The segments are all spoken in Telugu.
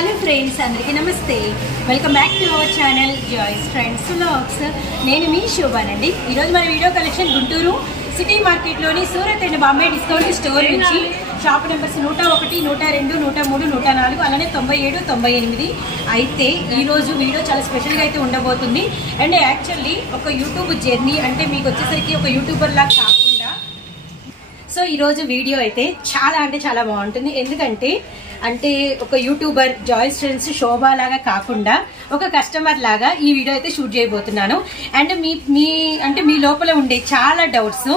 హలో ఫ్రెండ్స్, అందరికీ నమస్తే. Welcome back to our channel Joys friends vlogs. నేను మీ శోభానండి. ఈరోజు మన వీడియో కలెక్షన్ గుంటూరు సిటీ మార్కెట్లోని Surat and Bombay discount store నుంచి షాప్ నెంబర్స్ 101, 102, 103, 104 అలానే 97, 98. అయితే ఈరోజు వీడియో చాలా స్పెషల్గా అయితే ఉండబోతుంది. అండ్ యాక్చువల్లీ ఒక యూట్యూబ్ జర్నీ అంటే మీకు వచ్చేసరికి ఒక యూట్యూబర్ లాగా కాకుండా సో ఈరోజు వీడియో అయితే చాలా బాగుంటుంది. ఎందుకంటే ఒక యూట్యూబర్ జాయ్స్ ఫ్రెండ్స్ శోభా లాగా కాకుండా ఒక కస్టమర్ లాగా ఈ వీడియో అయితే షూట్ చేయబోతున్నాను. అండ్ మీ లోపల ఉండే చాలా డౌట్స్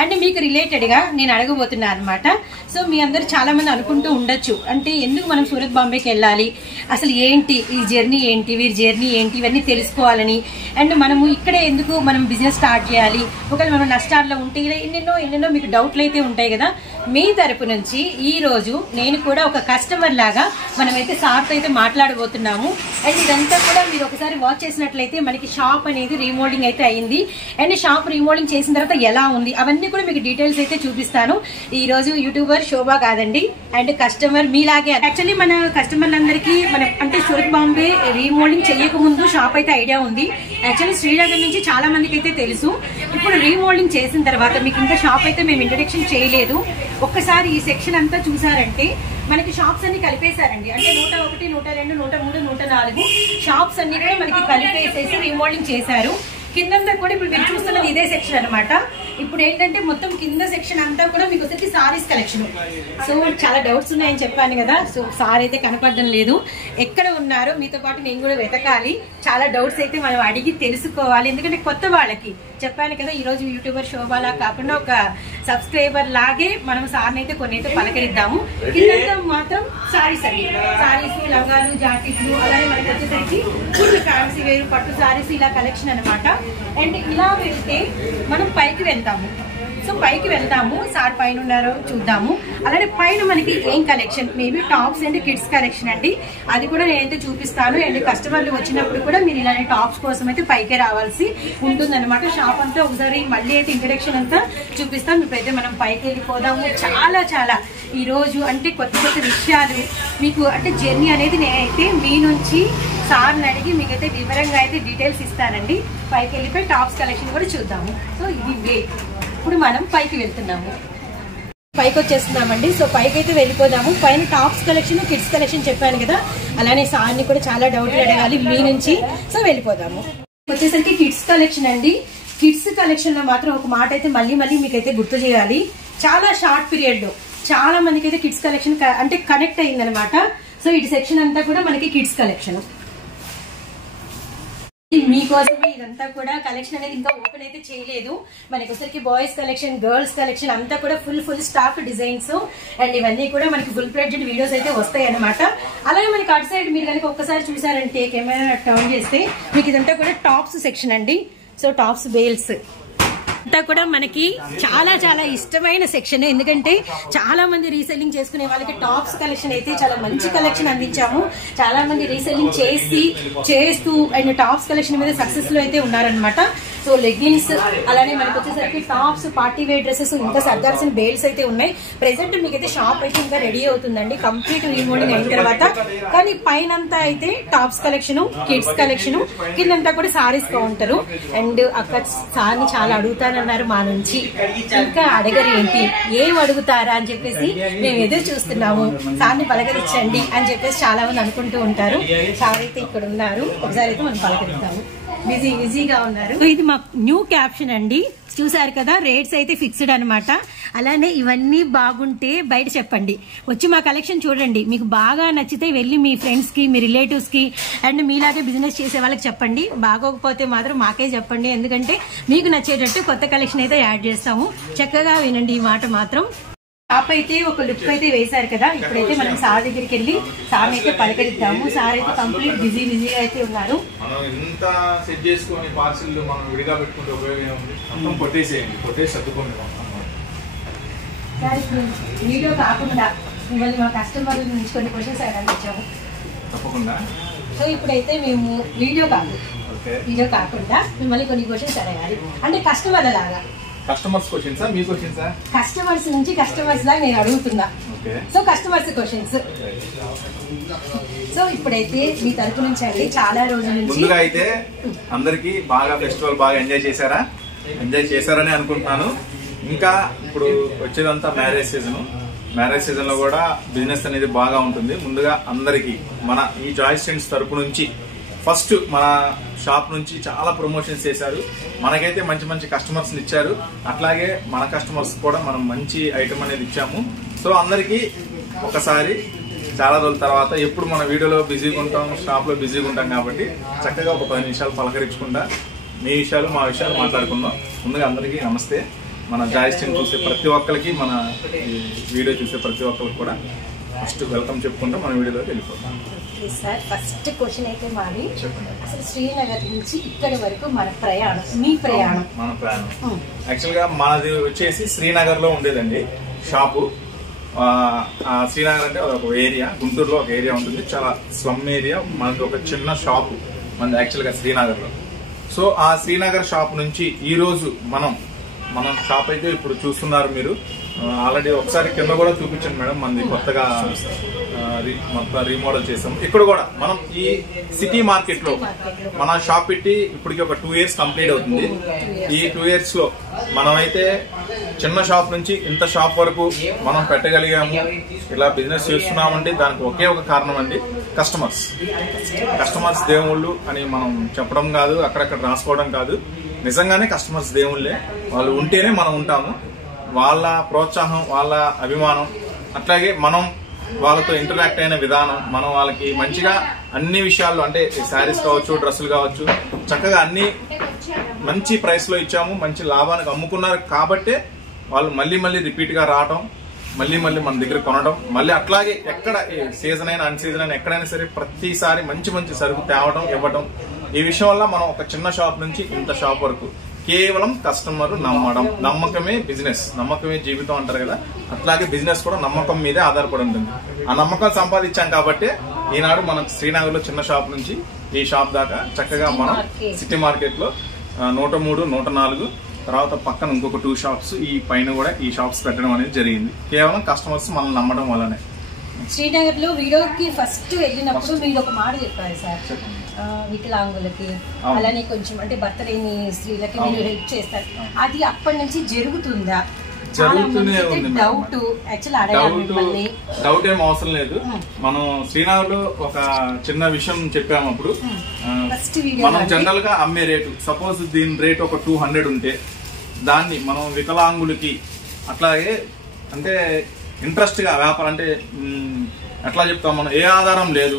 అండ్ మీకు రిలేటెడ్ గా నేను అడగబోతున్నాను అనమాట. సో మీ అందరు చాలా మంది అనుకుంటూ ఉండొచ్చు, అంటే ఎందుకు మనం సూరత్ బాంబేకి వెళ్ళాలి, అసలు ఏంటి ఈ జర్నీ ఏంటి, వీరి జర్నీ ఏంటి, ఇవన్నీ తెలుసుకోవాలని. అండ్ మనము ఇక్కడే ఎందుకు మనం బిజినెస్ స్టార్ట్ చేయాలి, ఒకవేళ మనం నష్టాల్లో ఉంటే ఇలా ఎన్నెన్నో మీకు డౌట్లు అయితే ఉంటాయి కదా. మీ తరపు నుంచి ఈ రోజు నేను కూడా ఒక కస్టమర్ లాగా మనమైతే సార్తో అయితే మాట్లాడబోతున్నాము. అండ్ ఇదంతా కూడా మీరు ఒకసారి వాచ్ చేసినట్లయితే మనకి షాప్ అనేది రీమోల్డింగ్ అయితే అయింది. అండ్ షాప్ రీమోల్డింగ్ చేసిన తర్వాత ఎలా ఉంది అవన్నీ కూడా మీకు డీటెయిల్స్ అయితే చూపిస్తాను. ఈ రోజు యూట్యూబర్ శోభా కాదండి, అండ్ కస్టమర్ మీలాగే. యాక్చువల్లీ మన కస్టమర్లందరికీ అంటే సూరత్ బాంబే రీమోల్డింగ్ చేయక ముందు షాప్ అయితే ఐడియా ఉంది. యాక్చువల్లీ శ్రీనగర్ నుంచి చాలా మందికి అయితే తెలుసు. ఇప్పుడు రీమోల్డింగ్ చేసిన తర్వాత మీకు ఇంకా షాప్ అయితే మేము ఇంట్రడక్షన్ చేయలేదు. ఒక్కసారి ఈ సెక్షన్ అంతా చూసారంటే మనకి షాప్స్ అన్ని కలిపేశారండి. అంటే 101, 102, 103, 104 షాప్స్ అన్ని కూడా మనకి కలిపేసేసి రీమోల్డింగ్ చేశారు. కిందంతా కూడా ఇప్పుడు మీరు చూస్తున్నది ఇదే సెక్షన్ అనమాట. ఇప్పుడు ఏంటంటే మొత్తం కింద సెక్షన్ అంతా కూడా మీకు వచ్చేసి సారీస్ కలెక్షన్. సో చాలా డౌట్స్ ఉన్నాయని చెప్పాను కదా. సో సారీ అయితే కనపడడం లేదు, ఎక్కడ ఉన్నారో మీతో పాటు నేను కూడా వెతకాలి. చాలా డౌట్స్ అయితే మనం అడిగి తెలుసుకోవాలి. ఎందుకంటే కొత్త వాళ్ళకి చెప్పాను కదా, ఈ రోజు యూట్యూబర్ శోభాలా కాకుండా ఒక సబ్స్క్రైబర్ లాగే మనం సార్ని అయితే కొన్ని అయితే పలకరిద్దాము. కింద మాత్రం సారీస్ అండి, సారీస్, లంగాలు, జాకెట్లు, అలాగే మనకి వచ్చేసరికి ఫుల్ ఫ్యాన్సీ వేరు, పట్టు సారీస్, ఇలా కలెక్షన్ అనమాట. అండ్ ఇలా వెళ్తే మనం పైకి వెళ్తాము. సో పైకి వెళ్తాము, సార్ పైన ఉన్నారో చూద్దాము. అలానే పైన మనకి ఏం collection, maybe tops and kids collection అండి, అది కూడా నేనైతే చూపిస్తాను. అండ్ కస్టమర్లు వచ్చినప్పుడు కూడా మీరు ఇలానే టాప్స్ కోసం అయితే పైకే రావాల్సి ఉంటుందన్నమాట. షాప్ అంతా ఒకసారి మళ్ళీ అయితే ఇంట్రడక్షన్ అంతా చూపిస్తాం. ఇప్పుడైతే మనం పైకి వెళ్ళిపోదాము. చాలా ఈ రోజు అంటే కొత్త విషయాలు మీకు అంటే జర్నీ అనేది నేనైతే మీ నుంచి సార్ని అడిగి మీకైతే వివరంగా అయితే డీటెయిల్స్ ఇస్తానండి. పైకి వెళ్ళిపోయి టాప్స్ కలెక్షన్ కూడా చూద్దాము. సో ఇది వే. ఇప్పుడు మనం పైకి వెళ్తున్నాము, పైకి వచ్చేస్తున్నామండి. సో పైకి అయితే వెళ్ళిపోదాము. పైన టాప్స్ కలెక్షన్, కిడ్స్ కలెక్షన్ చెప్పాను కదా, అలానే సార్ని కూడా చాలా డౌట్లు అడగాలి మీ నుంచి. సో వెళ్ళిపోదాము. వచ్చేసరికి కిడ్స్ కలెక్షన్ అండి. కిడ్స్ కలెక్షన్ లో మాత్రం ఒక మాట అయితే మళ్ళీ మీకైతే గుర్తు చేయాలి. చాలా షార్ట్ పీరియడ్ లో చాలా మందికి అయితే కిడ్స్ కలెక్షన్ అంటే కనెక్ట్ అయిందనమాట. సో ఇటు సెక్షన్ అంతా కూడా మనకి కిడ్స్ కలెక్షన్. మీకోసమే ఇదంతా కూడా కలెక్షన్ అనేది ఇంకా ఓపెన్ అయితే చేయలేదు. మనకి వచ్చరికి బాయ్స్ కలెక్షన్, గర్ల్స్ కలెక్షన్ అంతా కూడా ఫుల్ స్టాక్ డిజైన్స్. అండ్ ఇవన్నీ కూడా మనకి ఫుల్ ఫ్లెడ్జ్డ్ వీడియోస్ అయితే వస్తాయి అనమాట. అలాగే మనకి అటు సైడ్ మీరు కనుక ఒక్కసారి చూసారంటే కెమెరా టర్న్ చేస్తే మీకు ఇదంతా కూడా టాప్స్ సెక్షన్ అండి. సో టాప్స్, బేల్స్ అంతా కూడా మనకి చాలా ఇష్టమైన సెక్షన్. ఎందుకంటే చాలా మంది రీసెల్లింగ్ చేసుకునే వాళ్ళకి టాప్స్ కలెక్షన్ అయితే చాలా మంచి కలెక్షన్ అందించాము. చాలా మంది రీసెల్లింగ్ చేస్తూ అండ్ టాప్స్ కలెక్షన్ మీద సక్సెస్ లో అయితే ఉన్నారనమాట. సో లెగ్గిన్స్, అలానే మనకి వచ్చేసరికి టాప్స్, పార్టీ వేర్ డ్రెస్సెస్, ఇంకా సర్దార్సిన బేల్స్ అయితే ఉన్నాయి. ప్రెసెంట్ మీకైతే షాప్ అయితే ఇంకా రెడీ అవుతుందండి కంప్లీట్ రీమోల్డింగ్ అయిన తర్వాత. కానీ పైన అంతా అయితే టాప్స్ కలెక్షన్, కిడ్స్ కలెక్షన్, కిందంతా కూడా సారీస్ కౌంటరు. అండ్ అక్కడ సార్ని చాలా అడుగుతానన్నారు మా నుంచి, ఇంకా అడగరు ఏంటి, ఏం అడుగుతారా అని చెప్పేసి మేము ఎదురు చూస్తున్నాము. సార్ని పలకరించండి అని చెప్పేసి చాలా మంది అనుకుంటూ ఉంటారు. సార్ అయితే ఇక్కడ ఉన్నారు, ఒకసారి అయితే మనం పలకరిస్తాము. బిజీగా ఉన్నారు. ఇది మా న్యూ క్యాప్షన్ అండి, చూసారు కదా. రేట్స్ అయితే ఫిక్స్డ్ అనమాట. అలానే ఇవన్నీ బాగుంటే బయట చెప్పండి, వచ్చి మా కలెక్షన్ చూడండి. మీకు బాగా నచ్చితే వెళ్ళి మీ ఫ్రెండ్స్ కి, మీ రిలేటివ్స్ కి అండ్ మీలాగే బిజినెస్ చేసే వాళ్ళకి చెప్పండి. బాగోకపోతే మాత్రం మాకే చెప్పండి, ఎందుకంటే మీకు నచ్చేటట్టు కొత్త కలెక్షన్ అయితే యాడ్ చేస్తాము. చక్కగా వినండి ఈ మాట మాత్రం. షాప్ అయితే ఒక లుక్ అయితే వేశారు కదా. ఇప్పుడైతే మనం సార్ దగ్గరికి వెళ్ళి సార్ అయితే పలకరిద్దాము. సార్ అయితే కంప్లీట్ బిజీగా అయితే ఉన్నారు. వీడియో కాకుండా మిమ్మల్ని మా కస్టమర్ నుంచి కొన్ని క్వశ్చన్స్ అడిగాము తప్పకుండా. సో ఇప్పుడైతే మేము వీడియో కాకుండా మిమ్మల్ని కొన్ని క్వశ్చన్స్ అడగాలి, అంటే కస్టమర్ల లాగా. కస్టమర్స్ క్వశ్చన్స్ మీ క్వశ్చన్స్ కస్టమర్స్ నుంచి కస్టమర్స్ లా నేను అడుగుతున్నా. So customers questions. సో ఇప్పుడైతే మీ తరపు నుంచి అండి చాలా రోజుల నుంచి ముందుగా అయితే అందరికి బాగా ఫెస్టివల్ బాగా ఎంజాయ్ చేశారని అనుకుంటున్నాను. ఇంకా ఇప్పుడు వచ్చేదంతా మ్యారేజ్ సీజన్ లో కూడా బిజినెస్ అనేది బాగా ఉంటుంది. ముందుగా అందరికి మన ఈ జాయ్ స్టెంట్స్ తరపు నుంచి ఫస్ట్ మన షాప్ నుంచి చాలా ప్రమోషన్స్ చేశారు. మనకైతే మంచి మంచి కస్టమర్స్ ఇచ్చారు. అట్లాగే మన కస్టమర్స్ కూడా మనం మంచి ఐటమ్ అనేది ఇచ్చాము. సో అందరికి ఒకసారి చాలా రోజుల తర్వాత ఎప్పుడు మన వీడియోలో బిజీగా ఉంటాం, షాప్ లో బిజీగా ఉంటాం కాబట్టి చక్కగా ఒక 10 నిమిషాలు పలకరించకుండా మీ విషయాలు మా విషయాలు మాట్లాడుకుందాం. ముందుగా అందరికీ నమస్తే. మన జాయ్ స్టెంట్ చూసే ప్రతి ఒక్కరికి, మన వీడియో చూసే ప్రతి ఒక్కరికి కూడా ఫస్ట్ వెల్కమ్ చెప్పుకుంటా మన వీడియోలోకి వెళ్ళిపోతాం. సార్ ఫస్ట్ క్వశ్చన్ అయితే మాది, అసలు శ్రీనగర్ నుంచి ఇక్కడి వరకు మన ప్రయాణం యాక్చువల్ గా మాది వచ్చేసి శ్రీనగర్ లో ఉండేదండి షాపు. శ్రీనగర్ అంటే ఒక ఏరియా, గుంటూరులో ఒక ఏరియా ఉంటుంది, చాలా స్లమ్ ఏరియా. మనది ఒక చిన్న షాపు మనది యాక్చువల్ గా శ్రీనగర్ లో. సో ఆ శ్రీనగర్ షాప్ నుంచి ఈ రోజు మనం షాప్ అయితే ఇప్పుడు చూస్తున్నారు మీరు. ఆల్రెడీ ఒకసారి కింద కూడా చూపించండి మేడం, మనది కొత్తగా మొత్తం రీమోడల్ చేసాం. ఇక్కడ కూడా మనం ఈ సిటీ మార్కెట్ లో మన షాప్ పెట్టి ఇప్పటికి ఒక 2 years కంప్లీట్ అవుతుంది. ఈ 2 years లో మనమైతే చిన్న షాప్ నుంచి ఇంత షాప్ వరకు మనం పెట్టగలిగాము, ఇలా బిజినెస్ చేస్తున్నామంటే దానికి ఒకే ఒక కారణం అండి, కస్టమర్స్ దేవుళ్ళు అని మనం చెప్పడం కాదు, అక్కడక్కడ రాసుకోవడం కాదు. నిజంగానే కస్టమర్స్ దేవుళ్ళే. వాళ్ళు ఉంటేనే మనం ఉంటాము. వాళ్ళ ప్రోత్సాహం, వాళ్ళ అభిమానం, అట్లాగే మనం వాళ్ళతో ఇంటరాక్ట్ అయిన విధానం, మనం వాళ్ళకి మంచిగా అన్ని విషయాల్లో అంటే శారీస్ కావచ్చు, డ్రెస్సులు కావచ్చు, చక్కగా అన్ని మంచి ప్రైస్ లో ఇచ్చాము, మంచి లాభానికి అమ్ముకున్నారు. కాబట్టే వాళ్ళు మళ్ళీ రిపీట్ గా రావటం, మళ్ళీ మన దగ్గర కొనడం, మళ్ళీ అట్లాగే ఎక్కడ సీజన్ అయినా అన్ సీజన్ అయినా ఎక్కడైనా సరే ప్రతిసారి మంచి సరుకు తేవడం, ఇవ్వడం. ఈ విషయం వల్ల మనం ఒక చిన్న షాప్ నుంచి ఇంత షాప్ వరకు కేవలం కస్టమర్ నమ్మడం, నమ్మకమే బిజినెస్, నమ్మకమే జీవితం అంటారు కదా, అట్లాగే బిజినెస్ కూడా నమ్మకం మీదే ఆధారపడి ఉంటుంది. ఆ నమ్మకం సంపాదించాం కాబట్టి ఈనాడు మనం శ్రీనగర్ లో చిన్న షాప్ నుంచి ఈ షాప్ దాకా చక్కగా మనం సిటీ మార్కెట్ లో 103, 104 తర్వాత పక్కన ఇంకొక 2 షాప్స్, ఈ పైన కూడా ఈ షాప్స్ పెట్టడం అనేది జరిగింది. కేవలం కస్టమర్స్ మనం నమ్మడం వల్లనే. శ్రీనగర్ లో వీడియోకి ఫస్ట్ వెళ్ళినప్పుడు మీరు ఒక మాట చెప్పారు సార్, వికలాంగులకి అలానే కొంచెం అంటే భర్త లేని స్త్రీలకి మీరు హెల్ప్ చేస్తారు. అది అప్పటి నుంచి జరుగుతుందా? డౌట్ ఏం అవసరం లేదు. మనం శ్రీనగర్ లో ఒక చిన్న విషయం చెప్పాము అప్పుడు. మనం జనరల్ గా అమ్మే రేటు, సపోజ్ దీని రేట్ ఒక 200 ఉంటే దాన్ని మనం వికలాంగులకి అట్లాగే అంటే ఇంట్రెస్ట్ గా వ్యాపారం అంటే ఎట్లా చెప్తాం, మనం ఏ ఆధారం లేదు,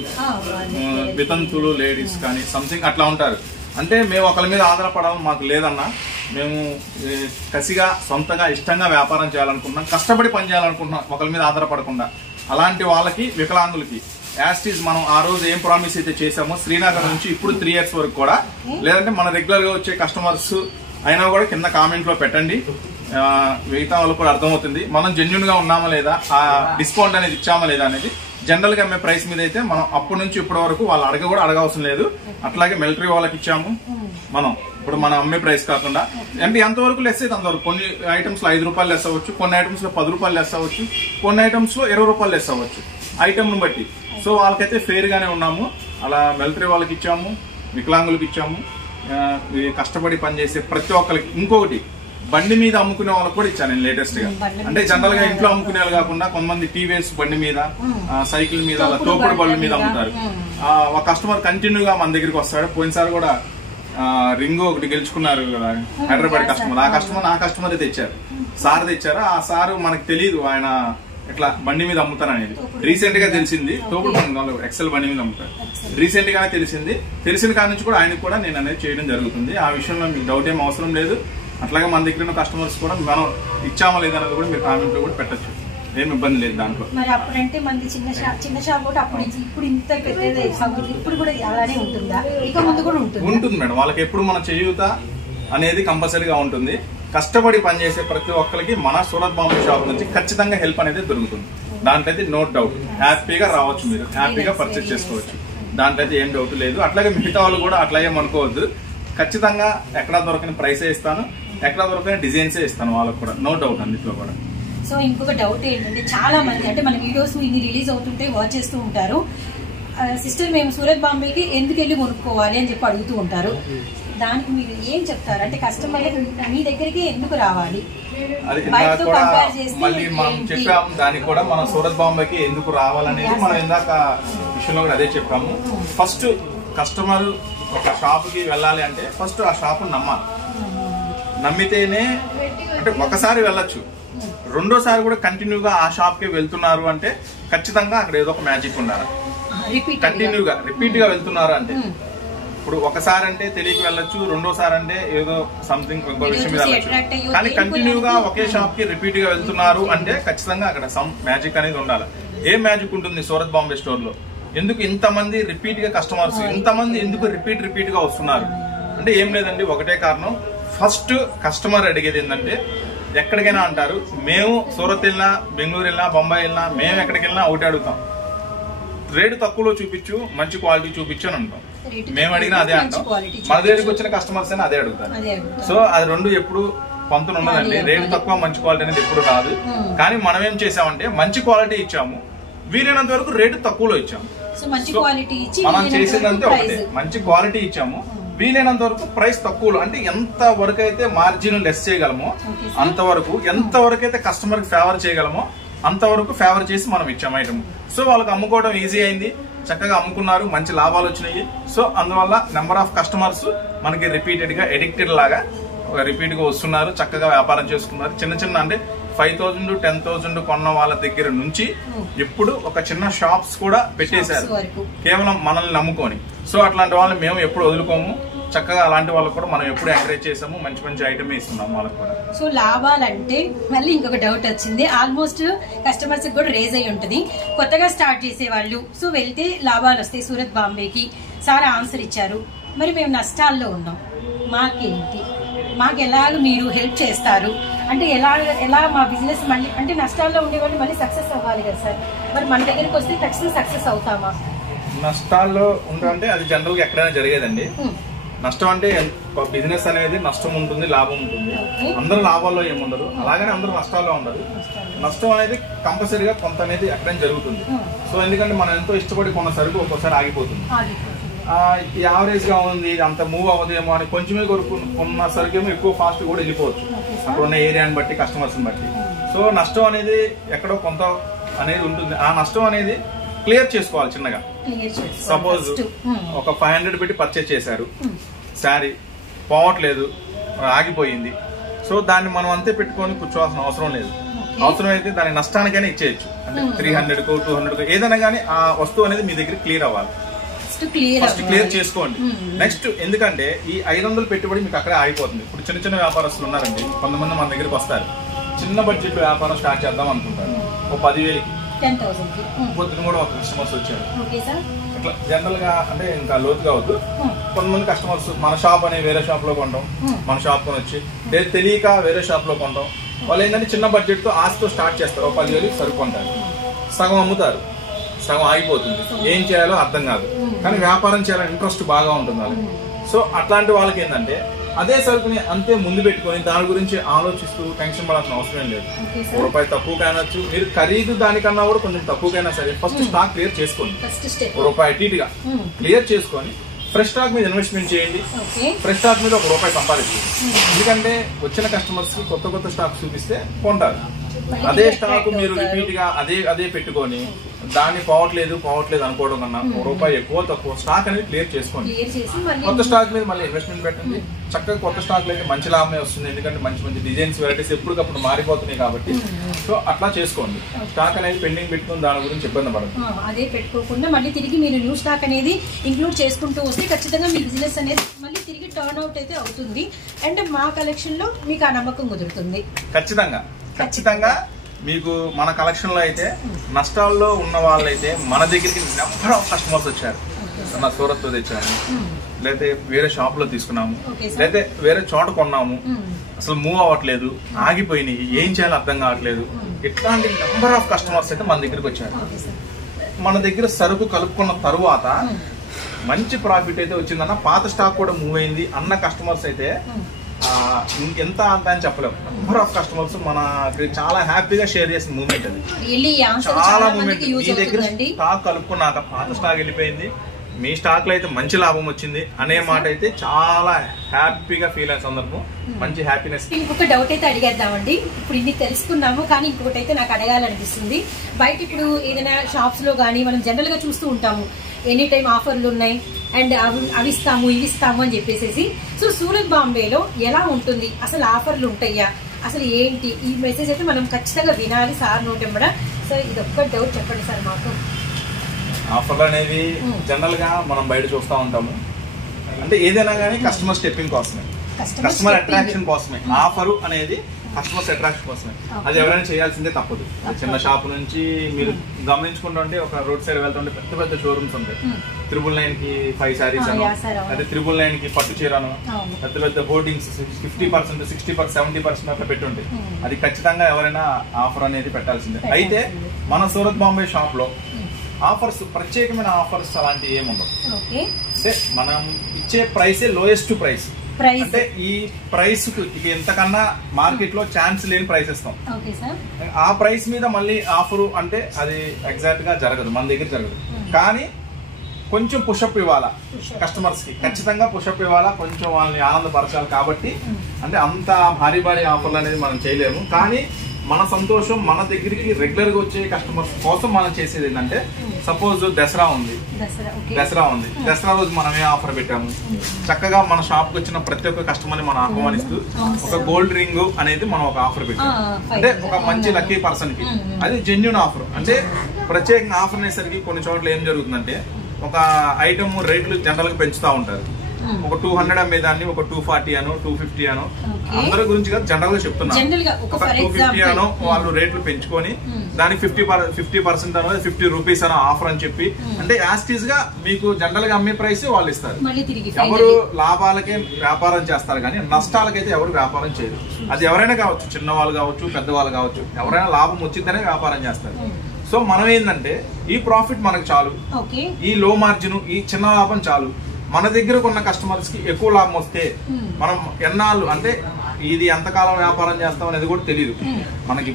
వితంతులు లేడీస్ కానీ సంథింగ్ అట్లా ఉంటారు. అంటే మేము ఒకరి మీద ఆధారపడాలని మాకు లేదన్నా, మేము కసిగా సొంతగా ఇష్టంగా వ్యాపారం చేయాలనుకుంటున్నాం, కష్టపడి పని చేయాలనుకుంటున్నాం ఒకరి మీద ఆధారపడకుండా. అలాంటి వాళ్ళకి వికలాంగులకి యాస్టీజ్ మనం ఆ రోజు ఏం ప్రామిస్ అయితే చేసామో శ్రీనగర్ నుంచి ఇప్పుడు 3 years వరకు కూడా, లేదంటే మన రెగ్యులర్ గా వచ్చే కస్టమర్స్ అయినా కూడా కింద కామెంట్ లో పెట్టండి, మిగతా వాళ్ళకి కూడా అర్థమవుతుంది మనం జెన్యున్ గా ఉన్నామా లేదా, ఆ డిస్కౌంట్ అనేది ఇచ్చామా లేదా అనేది. జనరల్ గా అమ్మే ప్రైస్ మీద అయితే మనం అప్పటి నుంచి ఇప్పటి వరకు వాళ్ళు అడగవసరం లేదు. అట్లాగే మిలిటరీ వాళ్ళకి ఇచ్చాము మనం, ఇప్పుడు మనం అమ్మే ప్రైస్ కాకుండా. అంటే ఎంతవరకు లెస్ అయితే అంతవరకు. కొన్ని ఐటమ్స్ లో 5 రూపాయలు లెస్ అవ్వచ్చు, కొన్ని ఐటమ్స్ లో 10 రూపాయలు లెస్ అవ్వచ్చు, కొన్ని ఐటమ్స్ లో 20 రూపాయలు లెస్ అవ్వచ్చు ఐటమ్ ను బట్టి. సో వాళ్ళకైతే ఫెయిర్ గానే ఉన్నాము. అలా మిలిటరీ వాళ్ళకి ఇచ్చాము, వికలాంగులకు ఇచ్చాము, కష్టపడి పనిచేసే ప్రతి ఒక్కరికి. ఇంకొకటి, బండి మీద అమ్ముకునే వాళ్ళకి కూడా ఇచ్చాను నేను లేటెస్ట్ గా. అంటే జనరల్ గా ఇంట్లో అమ్ముకునే వాళ్ళు కాకుండా కొంతమంది టీవీఎస్ బండి మీద, సైకిల్ మీద, అలా తోపుడు బళ్ళ మీద అమ్ముతారు. ఒక కస్టమర్ కంటిన్యూగా మన దగ్గరికి వస్తాడు. పోయినసారి కూడా రింగ్ ఒకటి గెలుచుకున్నారు కదా హైదరాబాద్ కస్టమర్. ఆ కస్టమర్ తెచ్చారు, సార్ తెచ్చారు. ఆ సారు మనకు తెలియదు ఆయన ఇట్లా బండి మీద అమ్ముతారు అనేది. రీసెంట్ గా తెలిసింది, తోపుడు ఎక్సెల్ బండి మీద అమ్ముతారు. రీసెంట్ గానే తెలిసిన కాడి నుంచి కూడా ఆయనకు కూడా నేను అనేది చేయడం జరుగుతుంది. ఆ విషయంలో మీకు డౌట్ ఏం అవసరం లేదు. అట్లాగే మన దగ్గర ఉన్న కస్టమర్స్ కూడా మనం ఇచ్చామా లేదన్నది కూడా మీరు కామెంట్ లో కూడా పెట్టచ్చు, ఏం ఇబ్బంది లేదు దాంట్లో. మరి అప్పుడంటే మనది చిన్న షాప్ కూడా అప్పుడు ఇప్పుడు ఇంత పెద్దది ఇప్పుడు కూడా అలానే ఉంటుందా? ఇక ముందు కూడా ఉంటుంది మేడం. వాళ్ళకి ఎప్పుడు మన చేయూత అనేది కంపల్సరీగా ఉంటుంది. కష్టపడి పనిచేసే ప్రతి ఒక్కరికి మన సూరత్ బాంబే షాప్ నుంచి ఖచ్చితంగా హెల్ప్ అనేది దొరుకుతుంది. దాంట్లో అయితే నో డౌట్. హ్యాపీగా రావచ్చు, మీరు హ్యాపీగా పర్చేస్ చేసుకోవచ్చు, దాంట్లో అయితే ఏం డౌట్ లేదు. అట్లాగే మిగతా వాళ్ళు కూడా అట్లాగే అనుకోవద్దు. ఖచ్చితంగా ఎక్కడా దొరకని ప్రైసే ఇస్తాను. ఎక్కడ దొరికిన డిజైన్స్ ఇస్తాను వాళ్ళకి కూడా, నో డౌట్ అన్నిట్లో కూడా. సో ఇంకొక డౌట్ ఏంటంటే చాలా మంది అంటే మన వీడియోస్ ఇన్ని రిలీజ్ అవుతుంటే వాచ్ చేస్తూ ఉంటారు, సిస్టర్ మేము సూరత్ బాంబేకి ఎందుకు వెళ్ళి కొనుక్కోవాలి అని చెప్పి అడుగుతూ ఉంటారు. దానికి మీరు ఏం చెప్తారు? అంటే కస్టమర్ మీ దగ్గరికి ఎందుకు రావాలి? అది మళ్ళీ మనం చెప్పాము, దానికి కూడా మనం సూరత్ బాంబేకి ఎందుకు రావాలనేది మనం ఇందాక విషయంలో కూడా అదే చెప్పాము. ఫస్ట్ కస్టమర్ ఒక షాప్ కి వెళ్ళాలి అంటే ఫస్ట్ ఆ షాప్ నమ్మాలి. నమ్మితేనే అంటే ఒకసారి వెళ్ళొచ్చు, రెండోసారి కూడా కంటిన్యూగా ఆ షాప్ కి వెళ్తున్నారు అంటే ఖచ్చితంగా అక్కడ ఏదో ఒక మ్యాజిక్ ఉండాలి. కంటిన్యూగా రిపీట్ గా వెళ్తున్నారు అంటే, ఇప్పుడు ఒకసారి అంటే తెలియక వెళ్ళొచ్చు, రెండోసారి అంటే ఏదో సంథింగ్ ఇంకో విషయం మీద వెళ్ళచ్చు. కానీ కంటిన్యూగా ఒకే షాప్ కి రిపీట్ గా వెళ్తున్నారు అంటే ఖచ్చితంగా అక్కడ సమ్ మ్యాజిక్ అనేది ఉండాలి. ఏం మ్యాజిక్ ఉంటుంది సూరత్ బాంబే స్టోర్ లో? ఎందుకు ఇంతమంది రిపీట్ గా కస్టమర్స్, ఇంతమంది ఎందుకు రిపీట్ గా వస్తున్నారు అంటే ఏం లేదండి, ఒకటే కారణం. ఫస్ట్ కస్టమర్ అడిగేది ఏంటంటే, ఎక్కడికైనా అంటారు మేము సూరత్ వెళ్ళినా, బెంగళూరు వెళ్ళినా, బొంబాయి వెళ్ళినా, మేము ఎక్కడికి వెళ్ళినా ఒకటి అడుగుతాం, రేటు తక్కువలో చూపించు, మంచి క్వాలిటీ చూపించు అని అంటాం. మేము అడిగినా అదే అంటాం, మన దగ్గరికి వచ్చిన కస్టమర్స్ అయినా అదే అడుగుతారు. సో అది రెండు ఎప్పుడు పంతులు ఉన్నదండి. రేటు తక్కువ మంచి క్వాలిటీ అనేది ఎప్పుడు రాదు. కానీ మనం ఏం చేసామంటే మంచి క్వాలిటీ ఇచ్చాము, వీలైనంత వరకు రేటు తక్కువలో ఇచ్చాము. మనం చేసిందంటే ఒకటే, మంచి క్వాలిటీ ఇచ్చాము, వీలైనంత వరకు ప్రైస్ తక్కువలో. అంటే ఎంత వరకు అయితే మార్జిన్ లెస్ చేయగలమో అంతవరకు, ఎంత వరకు అయితే కస్టమర్ కి ఫేవర్ చేయగలమో అంతవరకు ఫేవర్ చేసి మనం ఇచ్చాము ఐటమ్. సో వాళ్ళకి అమ్ముకోవడం ఈజీ అయింది, చక్కగా అమ్ముకున్నారు, మంచి లాభాలు వచ్చినాయి. సో అందువల్ల నెంబర్ ఆఫ్ కస్టమర్స్ మనకి రిపీటెడ్ గా ఎడిక్టెడ్ లాగా రిపీట్ గా వస్తున్నారు, చక్కగా వ్యాపారం చేసుకున్నారు. చిన్న అంటే 5,000 10,000 కొన్న వాళ్ళ దగ్గర నుంచి ఇప్పుడు ఒక చిన్న షాప్స్ కూడా పెట్టేశారు కేవలం మనల్ని నమ్ముకొని. సో అట్లాంటి వాళ్ళని మేము ఎప్పుడు వదులుకోము, చక్కగా అలాంటి వాళ్ళకి కూడా మనం ఎప్పుడు ఎంకరేజ్ చేసాము, మంచి ఐటమ్ ఇస్తున్నాము వాళ్ళకి కూడా. సో లాభాలంటే మళ్ళీ ఇంకొక డౌట్ వచ్చింది, ఆల్మోస్ట్ కస్టమర్స్ కూడా రేజ్ అయి ఉంటుంది, కొత్తగా స్టార్ట్ చేసే వాళ్ళు. సో వెళ్తే లాభాలు వస్తాయి సూరత్ బాంబేకి, సార్ ఆన్సర్ ఇచ్చారు. మరి మేము నష్టాల్లో ఉన్నాం, మాకేంటి, మాకు ఎలాగ మీరు హెల్ప్ చేస్తారు అంటే ఎలా మా బిజినెస్ మళ్ళీ అంటే నష్టాల్లో ఉండేవాళ్ళు మళ్ళీ సక్సెస్ అవ్వాలి కదా సార్, మరి మన దగ్గరికి వస్తే ఖచ్చితంగా సక్సెస్ అవుతామా? నష్టాల్లో ఉంటే అది జనరల్ గా ఎక్కడైనా జరిగేదండి. నష్టం అంటే బిజినెస్ అనేది నష్టం ఉంటుంది, లాభం ఉంటుంది. అందరూ లాభాల్లో ఏముండదు, అలాగనే అందరూ నష్టాల్లో ఉండదు. నష్టం అనేది కంపల్సరీగా కొంత అనేది ఎక్కడైనా జరుగుతుంది. సో ఎందుకంటే మనం ఎంతో ఇష్టపడి కొన్న సరుకు ఒక్కోసారి ఆగిపోతుంది. యావరేజ్ గా ఉంది, అంత మూవ్ అవ్వదేమో అని కొంచెమే కొన్న సరుకేమో ఎక్కువ ఫాస్ట్ కూడా వెళ్ళిపోవచ్చు, అక్కడ ఉన్న ఏరియాని బట్టి, కస్టమర్స్ బట్టి. సో నష్టం అనేది ఎక్కడో కొంత అనేది ఉంటుంది. ఆ నష్టం అనేది క్లియర్ చేసుకోవాలి చిన్నగా. సపోజ్ ఒక 500 పెట్టి పర్చేజ్ చేశారు, శారీ పోవట్లేదు, ఆగిపోయింది. సో దాన్ని మనం అంతే పెట్టుకొని కూర్చోవాల్సిన అవసరం లేదు. అవసరం అయితే దాని నష్టానికైనా ఇచ్చేయచ్చు. అంటే 300 200 ఏదైనా కానీ ఆ వస్తువు అనేది మీ దగ్గర క్లియర్ అవ్వాలి. ఫస్ట్ క్లియర్ చేసుకోండి. నెక్స్ట్ ఎందుకంటే ఈ 500 పెట్టుబడి మీకు అక్కడే ఆగిపోతుంది. ఇప్పుడు చిన్న వ్యాపారస్తులు ఉన్నారండి, కొంతమంది మన దగ్గరికి వస్తారు, చిన్న బడ్జెట్ లో వ్యాపారం స్టార్ట్ చేద్దాం అనుకుంటారు. ఒక 10,000కి 10,000కి పొద్దున కూడా ఒక కస్టమర్స్ వచ్చారు. ఇట్లా జనరల్ గా అంటే ఇంకా లోతుగా అవద్దు. కొంతమంది కస్టమర్స్ మన షాప్ అని వేరే షాప్ లో కొంటాం, మన షాప్ కొని వచ్చి తెలియక వేరే షాప్ లో కొంటాం. వాళ్ళు ఏంటంటే చిన్న బడ్జెట్ తో ఆశతో స్టార్ట్ చేస్తారు, 10,000కి సరుకుంటారు, సగం అమ్ముతారు, సగం ఆగిపోతుంది, ఏం చేయాలో అర్థం కాదు. కానీ వ్యాపారం చేయాలని ఇంట్రెస్ట్ బాగా ఉంటుంది వాళ్ళకి. సో అట్లాంటి వాళ్ళకి ఏంటంటే అదే సరుకుని అంతే ముందు పెట్టుకొని దాని గురించి ఆలోచిస్తూ టెన్షన్ పడాల్సిన అవసరం లేదు. ₹1 తక్కువకైనచ్చు, మీరు ఖరీదు దానికన్నా కూడా కొంచెం తక్కువకైనా సరే ఫస్ట్ స్టాక్ క్లియర్ చేసుకోండి. ₹1 అటు ఇటుగా క్లియర్ చేసుకొని ఫ్రెష్ స్టాక్ మీద ఇన్వెస్ట్మెంట్ చేయండి. ఫ్రెష్ స్టాక్ మీద ₹1 సంపాదించండి. ఎందుకంటే వచ్చిన కస్టమర్స్ కి కొత్త స్టాక్ చూపిస్తే కొంటారు. అదే స్టాక్ మీరు రిపీట్ గా అదే పెట్టుకొని దాన్ని పోవట్లేదు అనుకోవడం కన్నా ₹1 ఎక్కువ తక్కువ స్టాక్ అనేది క్లియర్ చేసుకోండి. కొత్త స్టాక్ మీద మళ్ళీ ఇన్వెస్ట్మెంట్ పెట్టండి. చక్కగా కొత్త స్టాక్ అయితే మంచి లాభమే వస్తుంది. ఎందుకంటే మంచి డిజైన్స్ వెరైటీస్ ఎప్పటికప్పుడు మారిపోతున్నాయి కాబట్టి. సో అట్లా చేసుకోండి. స్టాక్ అనేది పెండింగ్ పెట్టుకుని దాని గురించి ఇబ్బంది పడదు. అదే పెట్టుకోకుండా మళ్ళీ తిరిగి మీరు న్యూ స్టాక్ అనేది ఇంక్లూడ్ చేసుకుంటూ వస్తే ఖచ్చితంగా మీ బిజినెస్ అనేది మళ్ళీ తిరిగి టర్న్ అవుట్ అయితే అవుతుంది. అండ్ మా కలెక్షన్ లో మీకు ఆ నమ్మకం కుదురుతుంది. ఖచ్చితంగా మీకు మన కలెక్షన్ లో అయితే నష్టాల్లో ఉన్న వాళ్ళైతే మన దగ్గరికి నెంబర్ ఆఫ్ కస్టమర్స్ వచ్చారు. నా సూరత్ లో తెచ్చాము, లేకపోతే వేరే షాప్ లో తీసుకున్నాము, లేకపోతే వేరే చోట కొన్నాము, అసలు మూవ్ అవ్వట్లేదు, ఆగిపోయినాయి, ఏం చేయాలో అర్థం కావట్లేదు. ఇట్లాంటి నెంబర్ ఆఫ్ కస్టమర్స్ అయితే మన దగ్గరికి వచ్చారు. మన దగ్గర సరుకు కలుపుకున్న తరువాత మంచి ప్రాఫిట్ అయితే వచ్చిందన్న, పాత స్టాక్ కూడా మూవ్ అయింది అన్న కస్టమర్స్ అయితే ఎంత అంత అని చెప్పలేము. నెంబర్ ఆఫ్ కస్టమర్స్ మన చాలా హ్యాపీగా షేర్ చేసిన మూమెంట్ అది. చాలా మూమెంట్. మీ దగ్గర స్టాక్ కలుపుకున్నాక పాత స్టాక్ వెళ్ళిపోయింది, మీ స్టాక్ లో అయితే మంచి లాభం వచ్చింది అనే మాట అయితే చాలా హ్యాపీగా ఫీల్ అయిన సందర్భం, మంచి హ్యాపీనెస్. ఇంకొక డౌట్ అయితే అడిగేద్దామండి. ఇప్పుడు ఇన్ని తెలుసుకున్నాము, కానీ ఇంకొకటి అయితే నాకు అడగాలనిపిస్తుంది. బయట ఇప్పుడు ఏదైనా షాప్స్ లో కానీ మనం జనరల్ గా చూస్తూ ఉంటాము, ఎనీ టైం ఆఫర్లు ఉన్నాయి అండ్ అవి ఇస్తాము ఇవి ఇస్తాము అని చెప్పేసి. సో సూరత్ బాంబేలో ఎలా ఉంటుంది, అసలు ఆఫర్లు ఉంటాయా, అసలు ఏంటి, ఈ మెసేజ్ అయితే మనం ఖచ్చితంగా వినాలి సార్ నోటెంబడ. సో ఇది ఒక్క డౌట్ చెప్పండి సార్ మాకు. ఆఫర్లు అనేది జనరల్ గా మనం బయట చూస్తూ ఉంటాము, అంటే ఏదైనా కానీ కస్టమర్ స్టెప్పింగ్ కోసమే, కస్టమర్ అట్రాక్షన్ కోసమే. ఆఫర్ అనేది కస్టమర్స్ అట్రాక్షన్ కోసమే. అది ఎవరైనా చేయాల్సిందే, తప్పదు. చిన్న షాప్ నుంచి మీరు గమనించుకుంటుంటే ఒక రోడ్ సైడ్ వెళ్తుంటే పెద్ద పెద్ద షోరూమ్స్ ఉంటాయి. 999 కి 5 శారీస్ అను, అదే 999 కి పట్టు చీరను, పెద్ద పెద్ద బోర్డింగ్స్ 50%, 60%, 70% అట్లా పెట్టుంటాయి. అది ఖచ్చితంగా ఎవరైనా ఆఫర్ అనేది పెట్టాల్సిందే. అయితే మన సూరత్ బాంబే షాప్ లో ఆఫర్స్, ప్రత్యేకమైన ఆఫర్స్ అలాంటివి ఏముండవు. అంటే మనం ఇచ్చే ప్రైసే లోయెస్ట్ ప్రైస్. అంటే ఈ ప్రైస్ ఇక ఎంతకన్నా మార్కెట్ లో ఛాన్స్ లేని ప్రైస్ ఇస్తాం. ఆ ప్రైస్ మీద మళ్ళీ ఆఫర్ అంటే అది ఎగ్జాక్ట్ గా జరగదు, మన దగ్గర జరగదు. కానీ కొంచెం పుషప్ ఇవ్వాలా కస్టమర్స్ కి, ఖచ్చితంగా పుషప్ ఇవ్వాలా, కొంచెం వాళ్ళని ఆనందపరచాలి. కాబట్టి అంటే అంత భారీ భారీ ఆఫర్లు అనేది మనం చేయలేము. కానీ మన సంతోషం, మన దగ్గరికి రెగ్యులర్ గా వచ్చే కస్టమర్స్ కోసం మనం చేసేది ఏంటంటే, సపోజ్ దసరా ఉంది, దసరా రోజు మనం ఏ ఆఫర్ పెట్టాము, చక్కగా మన షాప్ కి వచ్చిన ప్రతి ఒక్క కస్టమర్ ని మనం ఆహ్వానిస్తూ ఒక గోల్డ్ రింగ్ అనేది మనం ఒక ఆఫర్ పెట్టాము. అంటే ఒక మంచి లక్కీ పర్సన్ కి అది జెన్యూన్ ఆఫర్. అంటే ప్రత్యేకంగా ఆఫర్ అనేసరికి కొన్ని చోట్ల ఏం జరుగుతుందంటే, ఒక ఐటమ్ రేట్లు జనరల్ గా పెంచుతా ఉంటారు. ఒక 200 అమ్మేదాన్ని ఒక 240 అనో 250 అనో, అందరి గురించి కదా జనరల్ గా చెప్తున్నారు. ఒక 250 అనో వాళ్ళు రేట్లు పెంచుకొని దానికి 50% అనో 50 రూపీస్ అనో ఆఫర్ అని చెప్పి, అంటే యాస్టీజ్ గా మీకు జనరల్ గా అమ్మే ప్రైస్ వాళ్ళు ఇస్తారు. ఎవరు లాభాలకే వ్యాపారం చేస్తారు, కానీ నష్టాలకైతే ఎవరు వ్యాపారం చేయరు. అది ఎవరైనా కావచ్చు, చిన్నవాళ్ళు కావచ్చు, పెద్దవాళ్ళు కావచ్చు, ఎవరైనా లాభం వచ్చిందనే వ్యాపారం చేస్తారు. సో మనం ఏంటంటే ఈ ప్రాఫిట్ మనకు చాలు, ఈ లో మార్జిన్, ఈ చిన్న లాభం చాలు. మన దగ్గరకు ఉన్న కస్టమర్స్ కి ఎక్కువ లాభం వస్తే మనం ఎన్నాళ్ళు, అంటే ఇది ఎంతకాలం వ్యాపారం చేస్తాం అనేది కూడా తెలియదు. మనకి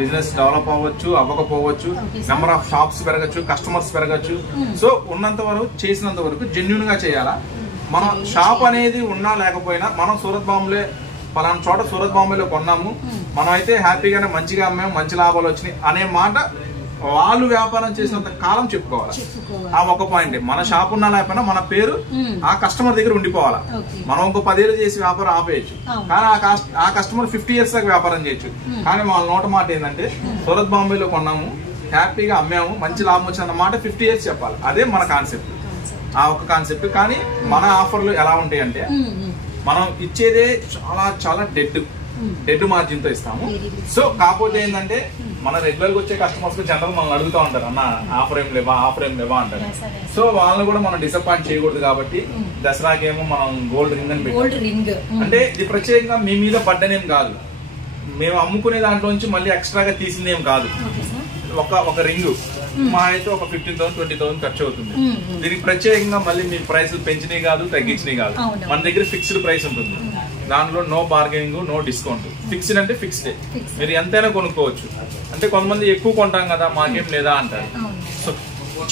బిజినెస్ డెవలప్ అవ్వచ్చు, అవ్వకపోవచ్చు, నెంబర్ ఆఫ్ షాప్స్ పెరగచ్చు, కస్టమర్స్ పెరగచ్చు. సో ఉన్నంత వరకు, చేసినంత వరకు జెన్యూన్ గా చేయాలా. మన షాప్ అనేది ఉన్నా లేకపోయినా, మనం సూరత్ బాంబేలో పలానా చోట సూరత్ బాంబేలో కొన్నాము, మనం అయితే హ్యాపీగానే మంచిగా అమ్మాము, మంచి లాభాలు వచ్చినాయి అనే మాట వాళ్ళు వ్యాపారం చేసినంత కాలం చెప్పుకోవాలి. ఆ ఒక పాయింట్. మన షాప్ ఉన్నా లేకపోయినా మన పేరు ఆ కస్టమర్ దగ్గర ఉండిపోవాలా. మనం ఒక 10 ఏళ్ళు చేసి వ్యాపారం ఆపేయచ్చు, కానీ ఆ కస్టమర్ 50 ఇయర్స్ దాకా వ్యాపారం చేయొచ్చు. కానీ వాళ్ళ నోట మాట ఏంటంటే, సూరత్ బాంబేలో కొన్నాము, హ్యాపీగా అమ్మాము, మంచి లాభం వచ్చిన మాట 50 ఇయర్స్ చెప్పాలి. అదే మన కాన్సెప్ట్, ఆ ఒక కాన్సెప్ట్. కానీ మన ఆఫర్లు ఎలా ఉంటాయి అంటే, మనం ఇచ్చేదే చాలా చాలా డెడ్ మార్జిన్ తో ఇస్తాము. సో కాకపోతే ఏంటంటే, మన రెగ్యులర్ గా వచ్చే కస్టమర్స్ జనరల్ మనం అడుగుతూ ఉంటారు, అన్న ఆఫర్ ఏం లేవా అంటారు. సో వాళ్ళని కూడా మనం డిసప్పాయింట్ చేయకూడదు. కాబట్టి దసరాకి ఏమో మనం గోల్డ్ రింగ్ అని పెట్టాం. అంటే ఇది ప్రత్యేకంగా మీ మీద పడ్డనేం కాదు, మేము అమ్ముకునే దాంట్లోంచి మళ్ళీ ఎక్స్ట్రాగా తీసిందేం కాదు. ఒక రింగ్ మా అయితే ఒక 15,000 20,000 ఖర్చు అవుతుంది. దీనికి ప్రత్యేకంగా మళ్ళీ మీ ప్రైస్ పెంచినవి కాదు, తగ్గించినవి కాదు. మన దగ్గర ఫిక్స్డ్ ప్రైస్ ఉంటుంది, దానిలో no bargaining, no discount. Fixed అంటే ఫిక్స్డే, మీరు ఎంతైనా కొనుక్కోవచ్చు. అంటే కొంతమంది ఎక్కువ కొంటాం కదా, మాకేం లేదా అంటారు. సో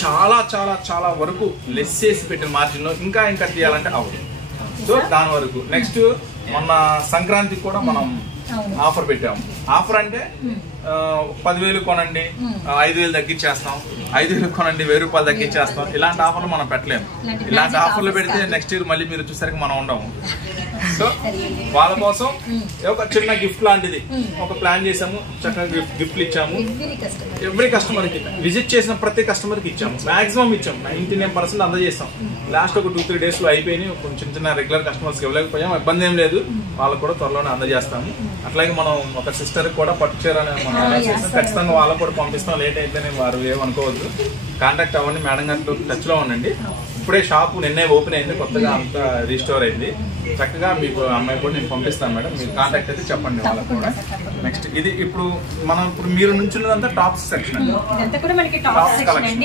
చాలా చాలా చాలా వరకు లెస్ చేసి పెట్టిన మార్జిన్ లో ఇంకా తీయాలంటే అవ్వదు. సో దాని వరకు. నెక్స్ట్ మొన్న సంక్రాంతికి కూడా మనం ఆఫర్ పెట్టాము. ఆఫర్ అంటే 10,000 కొనండి 5,000 తగ్గించేస్తాం, 5,000 కొనండి 1,000 రూపాయలు తగ్గించేస్తాం. ఇలాంటి ఆఫర్లు మనం పెట్టలేము. ఇలాంటి ఆఫర్లు పెడితే నెక్స్ట్ ఇయర్ మళ్ళీ మీరు వచ్చేసరికి మనం ఉండము. సో వాళ్ళ కోసం ఒక చిన్న గిఫ్ట్ లాంటిది ఒక ప్లాన్ చేసాము. చక్కగా గిఫ్ట్లు ఇచ్చాము. ఎవ్రీ కస్టమర్ కి, విజిట్ చేసిన ప్రతి కస్టమర్ కి ఇచ్చాము. మాక్సిమం ఇచ్చాము, 99% అందజేస్తాం. లాస్ట్ ఒక 2-3 days లో అయిపోయినాయి. కొంచెం చిన్న రెగ్యులర్ కస్టమర్స్ కి ఇవ్వలేకపోయాం, ఇబ్బంది ఏం లేదు, వాళ్ళకు కూడా త్వరలోనే అందజేస్తాము. అట్లాగే మనం ఒక సిస్టర్ కూడా పట్టు చీర ఖచ్చితంగా వాళ్ళకు కూడా పంపిస్తాం. లేట్ అయితేనే వారు ఏమనుకోవద్దు. కాంటాక్ట్ అవ్వండి, మేడం గారితో టచ్ లో ఉండండి. ఇప్పుడే షాపు నిన్నే ఓపెన్ అయింది, కొత్తగా అంతా రీస్టోర్ అయింది. చక్కగా మీకు అమ్మాయి కూడా నేను పంపిస్తాను మేడం, మీరు కాంటాక్ట్ అయితే చెప్పండి వాళ్ళకి కూడా. నెక్స్ట్ ఇది ఇప్పుడు మనం మీరు నుంచున్నదంతా టాప్స్ సెక్షన్ అండి. Tops collection.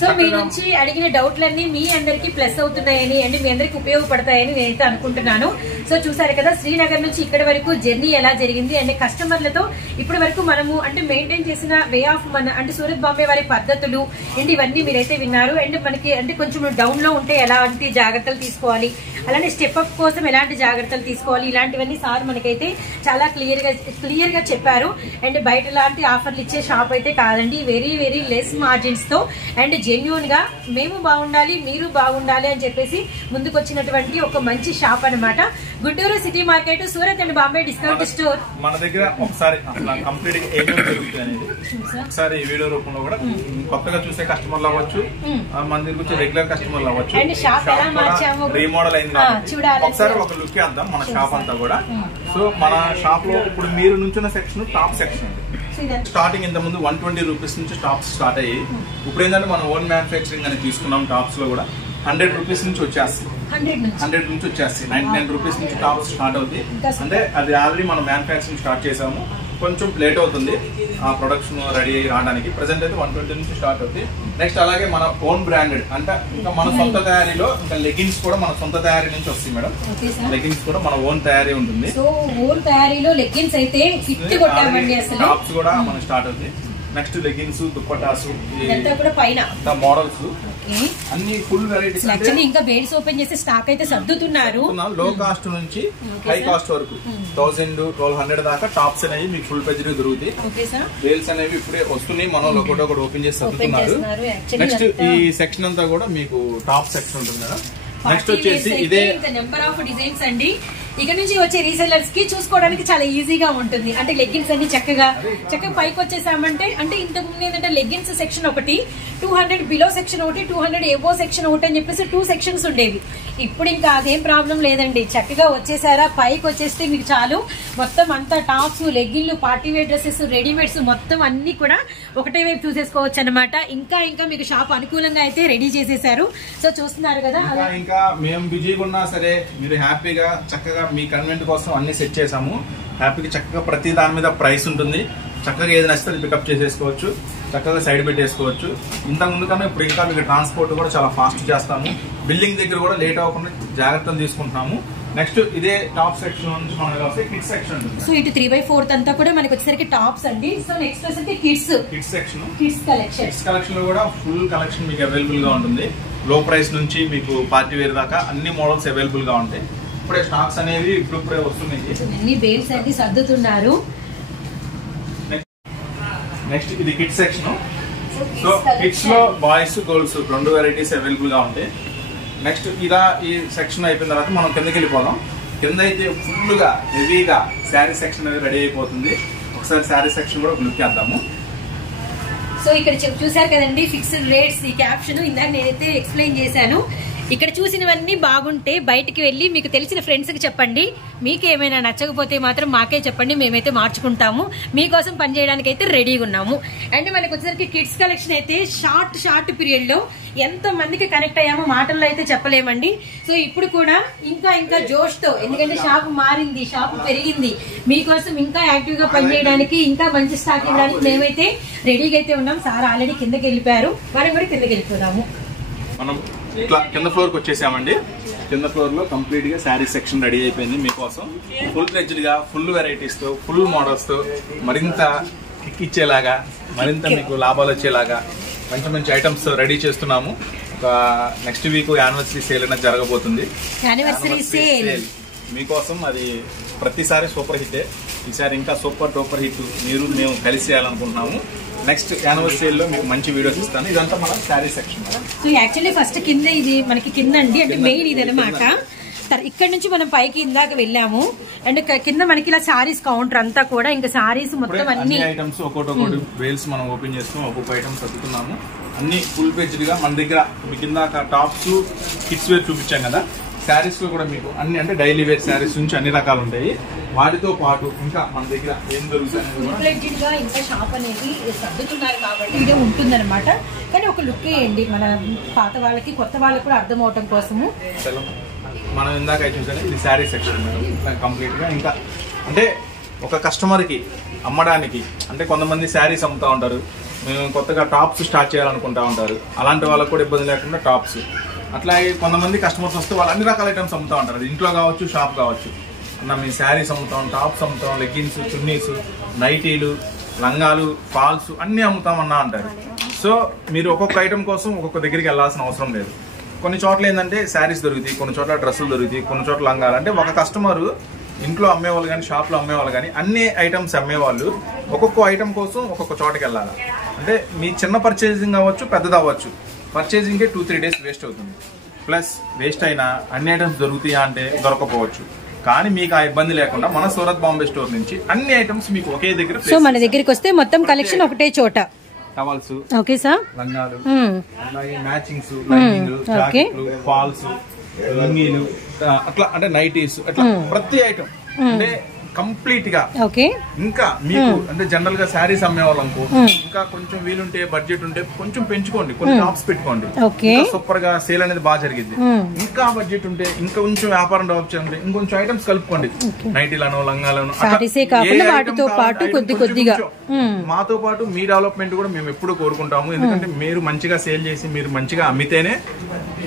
సో మీ నుంచి అడిగిన డౌట్లన్నీ మీ అందరికి ప్లస్ అవుతున్నాయని అండ్ మీ అందరికి ఉపయోగపడతాయని నేనైతే అనుకుంటున్నాను. సో చూసారు కదా శ్రీనగర్ నుంచి ఇక్కడ వరకు జర్నీ ఎలా జరిగింది అండ్ కస్టమర్లతో ఇప్పటి వరకు మనము అంటే మెయింటైన్ చేసిన వే ఆఫ్ మన అంటే సూరత్ బాంబే వారి పద్ధతులు అండ్ ఇవన్నీ మీరైతే విన్నారు. అండ్ మనకి అంటే కొంచెం డౌన్ లో ఉంటే ఎలాంటి జాగ్రత్తలు తీసుకోవాలి, అలానే స్టెప్ అప్ కోసం ఎలాంటి జాగ్రత్తలు తీసుకోవాలి, ఇలాంటివన్నీ సార్ మనకైతే చాలా క్లియర్ గా చెప్పారు. అండ్ బయట లాంటి ఆఫర్లు ఇచ్చే షాప్ అయితే కాదండి, వెరీ వెరీ లెస్ మార్జిన్స్ తో అండ్ జెన్యూన్ గా మేము బాగుండాలి మీరు బాగుండాలి అని చెప్పేసి ముందుకు వచ్చినటువంటి ఒక మంచి షాప్ అన్నమాట. Guntur city market Surat and Bombay discount store. మన దగ్గర ఒకసారి కంప్లీట్ గా ఏమేమి జరుగుతుంది అనేది ఒకసారి ఈ వీడియో రూపంలో కూడా కొత్తగా చూసే కస్టమర్లు అవ్వచ్చు, మన దగ్గర వచ్చే రెగ్యులర్ కస్టమర్లు అవ్వచ్చు, రీమోడల్ అయింది ఒకసారి ఒక లుక్ వేద్దాం మన షాప్ అంతా కూడా. సో మన షాప్ లో ఇప్పుడు మీరు నుంచున్న సెక్షన్ టాప్ సెక్షన్ స్టార్టింగ్ ఇంత ముందు 120 రూపీస్ నుంచి టాప్స్ స్టార్ట్ అయ్యి ఇప్పుడు ఏంటంటే మనం ఓన్ మ్యానుఫ్యాక్చరింగ్ అని తీసుకున్నాం. టాప్స్ లో కూడా 100 రూపీస్ నుంచి వచ్చేస్తాయి, 100 నుంచి వచ్చేస్తాయి, 99 రూపీస్ నుంచి టాప్స్ స్టార్ట్ అవుతుంది. అంటే అది ఆల్రెడీ మనం మ్యానుఫ్యాక్చరింగ్ స్టార్ట్ చేసాము, కొంచెం లేట్ అవుతుంది ఆ ప్రొడక్షన్ రెడీ అయ్యి రావడానికి. ప్రెసెంట్ అయితే 120 నుంచి స్టార్ట్ అవుతుంది. నెక్స్ట్ అలాగే మన ఓన్ బ్రాండెడ్ అంటే ఇంకా మన సొంత తయారీలో ఇంకా లెగిన్స్ కూడా మన సొంత తయారీ నుంచి వస్తాయి మేడం. లెగిన్స్ కూడా మన ఓన్ తయారీ ఉంటుంది. సో ఓన్ తయారీలో లెగిన్స్ అయితే హిట్ కొట్టామండి అసలు. టాప్స్ కూడా మనం స్టార్ట్ అవుతుంది. నెక్స్ట్ లెగిన్స్, దుప్పటాసు, పైన మోడల్స్ అన్ని ఫుల్ వెరైటీస్. యాక్చువల్లీ ఇంకా బేడ్స్ ఓపెన్ చేసి స్టాక్ అయితే సర్దుతున్నారు. లో కాస్ట్ నుంచి హై కాస్ట్ వరకు 1000-1200 దాకా టాప్స్ అనేవి మీకు ఫుల్ పేజ్ దొరుకుతాయి. బేల్స్ అనేవి ఇప్పుడే వస్తున్నాయి, మనం ఒకటి ఓపెన్ చేసి సర్దుతున్నారు. నెక్స్ట్ ఈ సెక్షన్ అంతా కూడా మీకు టాప్ సెక్షన్ ఉంటుంది మేడం. నెక్స్ట్ వచ్చేసి ఇదే నెంబర్ ఆఫ్ డిజైన్స్ అండి. ఇక్కడ నుంచి వచ్చే రీసెల్లర్స్ కి చూసుకోవడానికి చాలా ఈజీగా ఉంటుంది. అంటే లెగ్గిన్స్ అన్ని చక్కగా పైకి వచ్చేసామంటే అంటే ఇంతకు ముందు ఏంటంటే లెగ్గిన్స్ సెక్షన్ ఒకటి, 200 బిలో సెక్షన్ ఒకటి, 200 ఎబో సెక్షన్ ఒకటి అని చెప్పేసి 2 సెక్షన్స్ ఉండేవి. ఇప్పుడు ఇంకా అదేం ప్రాబ్లం లేదండి, చక్కగా వచ్చేసారా పైకి వచ్చేస్తే మీకు చాలు. మొత్తం అంతా టాప్స్, లెగ్గిన్లు, పార్టీ వేర్ డ్రెస్సెస్, రెడీమేడ్స్ మొత్తం అన్ని కూడా ఒకటే వైపు చూసేసుకోవచ్చు అనమాట. ఇంకా మీకు షాప్ అనుకూలంగా అయితే రెడీ చేసేసారు. సో చూస్తున్నారు కదా. ఇంకా మేము బిజీగా ఉన్నా సరే మీరు హ్యాపీగా చక్కగా మీ కన్వెంట్ కోసం అన్ని సెట్ చేసాము. హ్యాపీగా చక్కగా ప్రతి దాని మీద ప్రైస్ ఉంటుంది. చక్కగా ఏది నచ్చితే అది పికప్ చేసేసుకోవచ్చు, చక్కగా సైడ్ పెట్టేసుకోవచ్చు. ఇంతకు ముందు కన్నా ఇప్పుడు ఇంకా మీకు ట్రాన్స్పోర్ట్ కూడా చాలా ఫాస్ట్ చేస్తాము. బిల్డింగ్ దగ్గర కూడా లేట్ అవ్వకుండా జాగ్రత్తలు తీసుకుంటున్నాము. నెక్స్ట్ ఇదే టాప్ సెక్షన్ నుంచి మనకి కిడ్స్ సెక్షన్ ఉంటుంది. సో ఇటు 3/4 అంతా కూడా మనకి వచ్చేసరికి టాప్స్ అండి. సో నెక్స్ట్ వచ్చేసరికి కిడ్స్ సెక్షన్, కిడ్స్ కలెక్షన్ లో కూడా ఫుల్ కలెక్షన్ మీకు అవైలబుల్ గా ఉంటుంది. లో ప్రైస్ నుంచి మీకు పార్టీ వేర్ దాకా అన్ని మోడల్స్ అవైలబుల్ గా ఉంటాయి. ఇప్పుడే స్టాక్స్ అనేవి ఇప్పుడే వస్తున్నాయి. అన్ని బేల్స్ అన్ని సర్దుతున్నారు. నెక్స్ట్ ఇది కిడ్స్ సెక్షన్. సో కిడ్స్ లో బాయ్స్, గర్ల్స్ 2 వెరైటీస్ అవైలబుల్ గా ఉంటాయి. నెక్స్ట్ ఇలా ఈ సెక్షన్ అయిపోయిన తర్వాత మనం కిందకి వెళ్ళిపోదాం. కింద అయితే ఫుల్ గా హెవీగా శారీ సెక్షన్ అనేది రెడీ అయిపోతుంది. ఒకసారి శారీ సెక్షన్ కూడా లుక్ చేద్దాము. సో ఇక్కడ చూసారు కదండి ఫిక్స్డ్ రేట్స్, ఈ క్యాప్షన్ ఇందాక నేనైతే ఎక్స్ప్లెయిన్ చేశాను. ఇక్కడ చూసినవన్నీ బాగుంటే బయటికి వెళ్ళి మీకు తెలిసిన ఫ్రెండ్స్ కి చెప్పండి. మీకు ఏమైనా నచ్చకపోతే మాత్రం మాకే చెప్పండి, మేమైతే మార్చుకుంటాము. మీకోసం పనిచేయడానికి అయితే రెడీగా ఉన్నాము. అండ్ మనకు వచ్చేసరికి కిడ్స్ కలెక్షన్ అయితే షార్ట్ పీరియడ్ లో ఎంత మందికి కనెక్ట్ అయ్యామో మాటల్లో అయితే చెప్పలేమండి. సో ఇప్పుడు కూడా ఇంకా జోష్ తో, ఎందుకంటే షాప్ మారింది, షాప్ పెరిగింది, మీకోసం ఇంకా యాక్టివ్ గా పనిచేయడానికి, ఇంకా మంచి స్టాక్ ఇవ్వడానికి మేమైతే రెడీగా అయితే ఉన్నాం. సార్ ఆల్రెడీ కిందకి వెళ్ళిపోయారు, మనం కూడా కిందకి వెళ్ళిపోదాము. మనం ఇట్లా కింద ఫ్లోర్ కి వచ్చేసామండి. కింద ఫ్లోర్ లో కంప్లీట్ గా శారీ సెక్షన్ రెడీ అయిపోయింది మీకోసం. ఫుల్ ఫ్లెడ్జ్డ్ గా ఫుల్ వెరైటీస్ తో, ఫుల్ మోడల్స్ తో మరింత కిక్ ఇచ్చేలాగా, మరింత మీకు లాభాలు వచ్చేలాగా మంచి ఐటమ్స్ రెడీ చేస్తున్నాము. నెక్స్ట్ వీక్ యానివర్సరీ సేల్ అనేది జరగబోతుంది. యానివర్సరీ సేల్ మీకోసం అది ప్రతిసారి సూపర్ హిట్. ఈసారి ఇంకా సూపర్ డూపర్ హిట్ మీరు మేము కలిసి చేయాలనుకుంటున్నాము. నెక్స్ట్ యానివర్సరీ లో మీకు మంచి వీడియోస్ ఇస్తాను. ఇదంతా మన sari section. So actually first కింద ఇది మనకి కింద అండి, అంటే మెయిన్ ఇది అనమాట. ఇక్కడ నుంచి మనం పైకి ఇందాక వెళ్ళాము. అండ్ కింద మనకి ఇలా సారీస్ కౌంటర్ అంతా కూడా ఇంకా సారీస్ మొత్తం అన్ని ఐటమ్స్ ఒక్కొక్కటి వేల్స్ మనం ఓపెన్ చేస్తాం. ఒక్కొక్క ఐటమ్స్ సర్దుతున్నాము. అన్ని ఫుల్ పేజ్డ్ గా మన దగ్గర కింద టాప్స్, కిడ్స్ వేర్ చూపించాం కదా. శారీస్ లో కూడా మీకు అన్ని అంటే డైలీ వేర్ శారీస్ నుంచి అన్ని రకాలు ఉంటాయి. వాటితో పాటు ఇంకా మన దగ్గర ఏం దొరుకుతాయి ఇంకా షాప్ అనేది సర్దుతున్నారు కాబట్టి ఇదే ఉంటుందన్నమాట. కానీ ఒక లుక్ వేయండి మన పాత వాళ్ళకి కొత్త వాళ్ళకి కూడా అర్థం అవటం కోసము. మనం ఇందాక చూసాను ఇది శారీ సెక్షన్ మేడం. కంప్లీట్ గా ఇంకా అంటే ఒక కస్టమర్ కి అమ్మడానికి, అంటే కొంతమంది శారీస్ అమ్ముతా ఉంటారు, మేము కొత్తగా టాప్స్ స్టార్ట్ చేయాలనుకుంటా ఉంటారు, అలాంటి వాళ్ళకి కూడా ఇబ్బంది లేకుండా టాప్స్. అట్లాగే కొంతమంది కస్టమర్స్ వస్తే వాళ్ళు అన్ని రకాల ఐటమ్స్ అమ్ముతూ ఉంటారు, అది ఇంట్లో కావచ్చు షాప్ కావచ్చు. అన్న మేము శారీస్ అమ్ముతాం, టాప్స్ అమ్ముతాం, లెగ్గిన్స్, చున్నీస్, నైటీలు, లంగాలు, ఫాల్స్ అన్నీ అమ్ముతామన్నా అంటారు. సో మీరు ఒక్కొక్క ఐటమ్ కోసం ఒక్కొక్క దగ్గరికి వెళ్ళాల్సిన అవసరం లేదు. కొన్ని చోట్ల ఏంటంటే శారీస్ దొరుకుతాయి, కొన్ని చోట్ల డ్రెస్సులు దొరుకుతాయి, కొన్ని చోట్ల లంగాలు. అంటే ఒక కస్టమర్ ఇంట్లో అమ్మేవాళ్ళు కానీ షాప్లో అమ్మేవాళ్ళు కానీ అన్ని ఐటమ్స్ అమ్మేవాళ్ళు ఒక్కొక్క ఐటమ్ కోసం ఒక్కొక్క చోటకి వెళ్ళాలి. అంటే మీ చిన్న పర్చేసింగ్ అవ్వచ్చు, పెద్దది అవ్వచ్చు, పర్చేసింగ్కే 2-3 days వేస్ట్ అవుతుంది. ప్లస్ వేస్ట్ అయినా అన్ని ఐటమ్స్ దొరుకుతాయా అంటే దొరకపోవచ్చు. కానీ మీకు ఆ ఇబ్బంది లేకుండా మన సూరత్ బాంబే స్టోర్ నుంచి అన్ని ఐటమ్స్ మీకు ఒకే దగ్గర. సో మన దగ్గరికి వస్తే మొత్తం కలెక్షన్ ఒకటే చోట. టవల్స్, ఓకే సార్, లంగాలు, అలాగే మ్యాచింగ్స్, లైనింగ్లు, జాకెట్లు, ఫాల్స్, లుంగీలు, అట్లా అంటే నైటీస్, అట్లా ప్రతి ఐటమ్ అంటే కంప్లీట్ గా. ఓకే. ఇంకా మీకు అంటే జనరల్ గా శారీస్ అమ్మే వాళ్ళకు ఇంకా కొంచెం వీలుంటే బడ్జెట్ ఉంటే కొంచెం పెంచుకోండి, కొన్ని టాప్స్ పెట్టుకోండి, సూపర్ గా సేల్ అనేది బాగా జరిగింది. ఇంకా బడ్జెట్ ఉంటే ఇంకా కొంచెం వ్యాపారం డెవలప్ చేయండి, ఇంకొంచెం ఐటమ్స్ కలుపుకోండి, నైటీలను, లంగాలను, మాతో పాటు మీ డెవలప్మెంట్ కూడా మేము ఎప్పుడు కోరుకుంటాము. ఎందుకంటే మీరు మంచిగా సేల్ చేసి మీరు మంచిగా అమ్మితేనే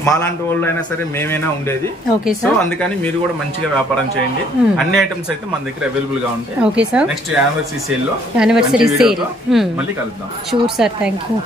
మాలాంటి వాళ్ళు అయినా సరే మేమైనా ఉండేది. సో అందుకని మీరు కూడా మంచిగా వ్యాపారం చేయండి. అన్ని ఐటమ్స్ అయితే మన దగ్గర అవైలబుల్ గా ఉంటాయి. నెక్స్ట్ యానివర్సరీ సేల్ లో మళ్ళీ కలుద్దాం. Sure sir, thank you.